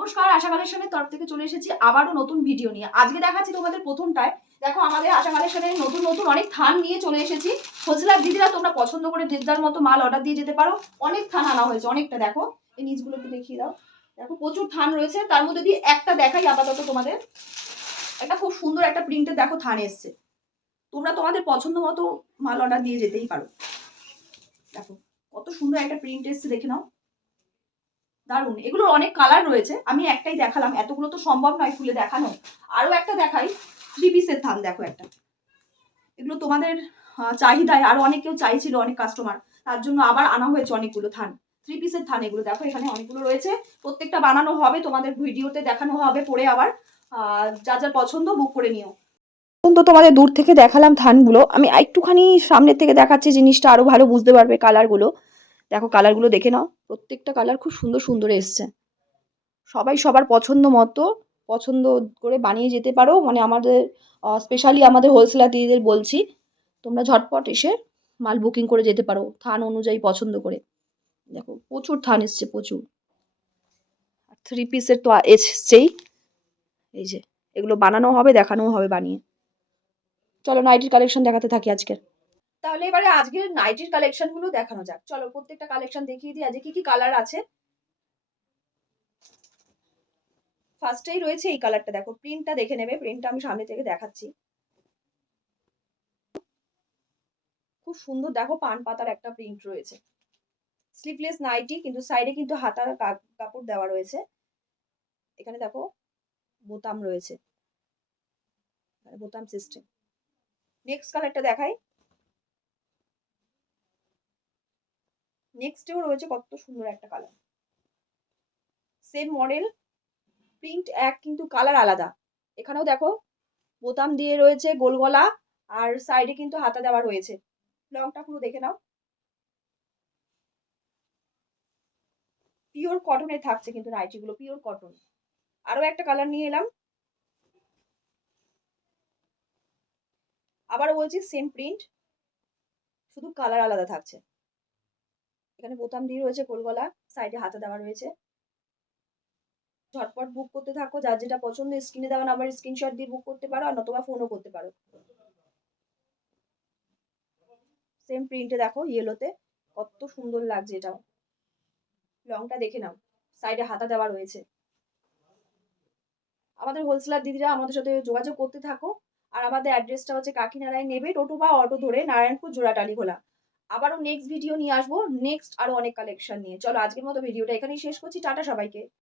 নমস্কার, আশা কালেকশনের তরফ থেকে চলে এসেছি আবারও নতুন ভিডিও নিয়ে। আজকে দেখাচ্ছি তোমাদের প্রথমটায়। দেখো আমাদের আশা কালেকশনের নতুন নতুন অনেক থান নিয়ে চলে এসেছি। হোলসেলার দিদিরা তোমরা পছন্দ করে দেদার মতো মাল অর্ডার দিয়ে যেতে পারো। অনেক থান আনা হয়েছে, অনেকটা। দেখো এই নিচগুলো একটু দেখিয়ে দাও। দেখো প্রচুর থান রয়েছে, তার মধ্যে দিয়ে একটা দেখাই আপাতত তোমাদের। একটা খুব সুন্দর একটা প্রিন্টের দেখো থান এসছে। তোমরা তোমাদের পছন্দ মতো মাল অর্ডার দিয়ে যেতেই পারো। দেখো কত সুন্দর একটা প্রিন্ট এসছে, দেখে নাও। দারুন, এগুলোর অনেক কালার রয়েছে, আমি একটাই দেখালাম, এতগুলো তো সম্ভব নয় খুলে দেখানো। আরো একটা দেখাই, 3 পিসের থান। দেখো একটা, এগুলো তোমাদের চাহিদায় আরো অনেক কেউ চাইছিল, অনেক কাস্টমার, তার জন্য আবার আনা হয়েছে অনেকগুলো থান। 3 পিসের থান এগুলো। দেখো এখানে অনেকগুলো রয়েছে, প্রত্যেকটা বানানো হবে, তোমাদের ভিডিওতে দেখানো হবে পরে। আবার যা যা পছন্দ বুক করে নিও। তো তোমাদের দূর থেকে দেখালাম থানগুলো, আমি একটুখানি সামনের থেকে দেখাচ্ছি, জিনিসটা আরো ভালো বুঝতে পারবে। কালারগুলো দেখো, কালারগুলো দেখে নাও, প্রত্যেকটা কালার খুব সুন্দর সুন্দর এসছে। সবাই সবার পছন্দ মতো পছন্দ করে বানিয়ে যেতে পারো। মানে আমাদের স্পেশালি আমাদের হোলসেলার দিদিদের বলছি, তোমরা ঝটপট এসে মাল বুকিং করে যেতে পারো থান অনুযায়ী পছন্দ করে। দেখো প্রচুর থান এসছে, প্রচুর। 3 পিসের তো এসছেই, এই যে এগুলো বানানো হবে, দেখানোও হবে বানিয়ে। চলো নাইটির কালেকশন দেখাতে থাকি আজকে। তাহলে এবারে আজকের নাইটির কালেকশন গুলো দেখানো যাক। চলো প্রত্যেকটা কালেকশন দেখিয়ে দিই আজকে কি কি কালার আছে। ফার্স্টেই রয়েছে এই কালারটা, দেখো প্রিন্টটা দেখে নেবে, প্রিন্টটা আমি সামনে থেকে দেখাচ্ছি। খুব সুন্দর, দেখো পান পাতার একটা প্রিন্ট রয়েছে। স্লিভলেস নাইটি, কিন্তু সাইডে কিন্তু হাতার কাপড় দেওয়া রয়েছে। এখানে দেখো বোতাম রয়েছে, বোতাম সিস্টেম। নেক্সট কালারটা দেখাই। নেক্সটেও রয়েছে কত সুন্দর একটা কালার, সেম মডেল, প্রিন্ট এক কিন্তু কালার আলাদা। এখানেও দেখো বোতাম দিয়ে রয়েছে গোল গলা, আর সাইডে কিন্তু হাতা দেওয়া রয়েছে। লংটা পুরো দেখে নাও, পিওর কটনের থাকছে কিন্তু নাইটিগুলো, পিওর কটন। আরো একটা কালার নিয়ে এলাম, আবারও বলছি সেম প্রিন্ট, শুধু কালার আলাদা থাকছে। এখানে বোতাম দিয়ে রয়েছে গোল গলা, সাইডে হাতা দেওয়া রয়েছে। ঝটপট বুক করতে থাকো, যার যেটা পছন্দ স্ক্রিনে দেওয়া নাম্বার স্ক্রিনশট দিয়ে বুক করতে পারো, আর নতুবা ফোনও করতে পারো। সেম প্রিন্টে দেখো ইয়েলোতে, কত সুন্দর লাগছে এটাও। লংটা দেখে নাও, সাইডে হাতা দেওয়া রয়েছে। আমাদের হোলসেলার দিদিরা আমাদের সাথে যোগাযোগ করতে থাকো। আর আমাদের অ্যাড্রেসটা হচ্ছে কাকিনাড়ায়, নেবে টোটো বা অটো ধরে নারায়ণপুর জোড়াটালি খোলা। আবারও নেক্সট ভিডিও নিয়ে আসবো, নেক্সট আরো অনেক কালেকশন নিয়ে। চলো আজকের মতো ভিডিওটা এখানেই শেষ করছি, টাটা সবাইকে।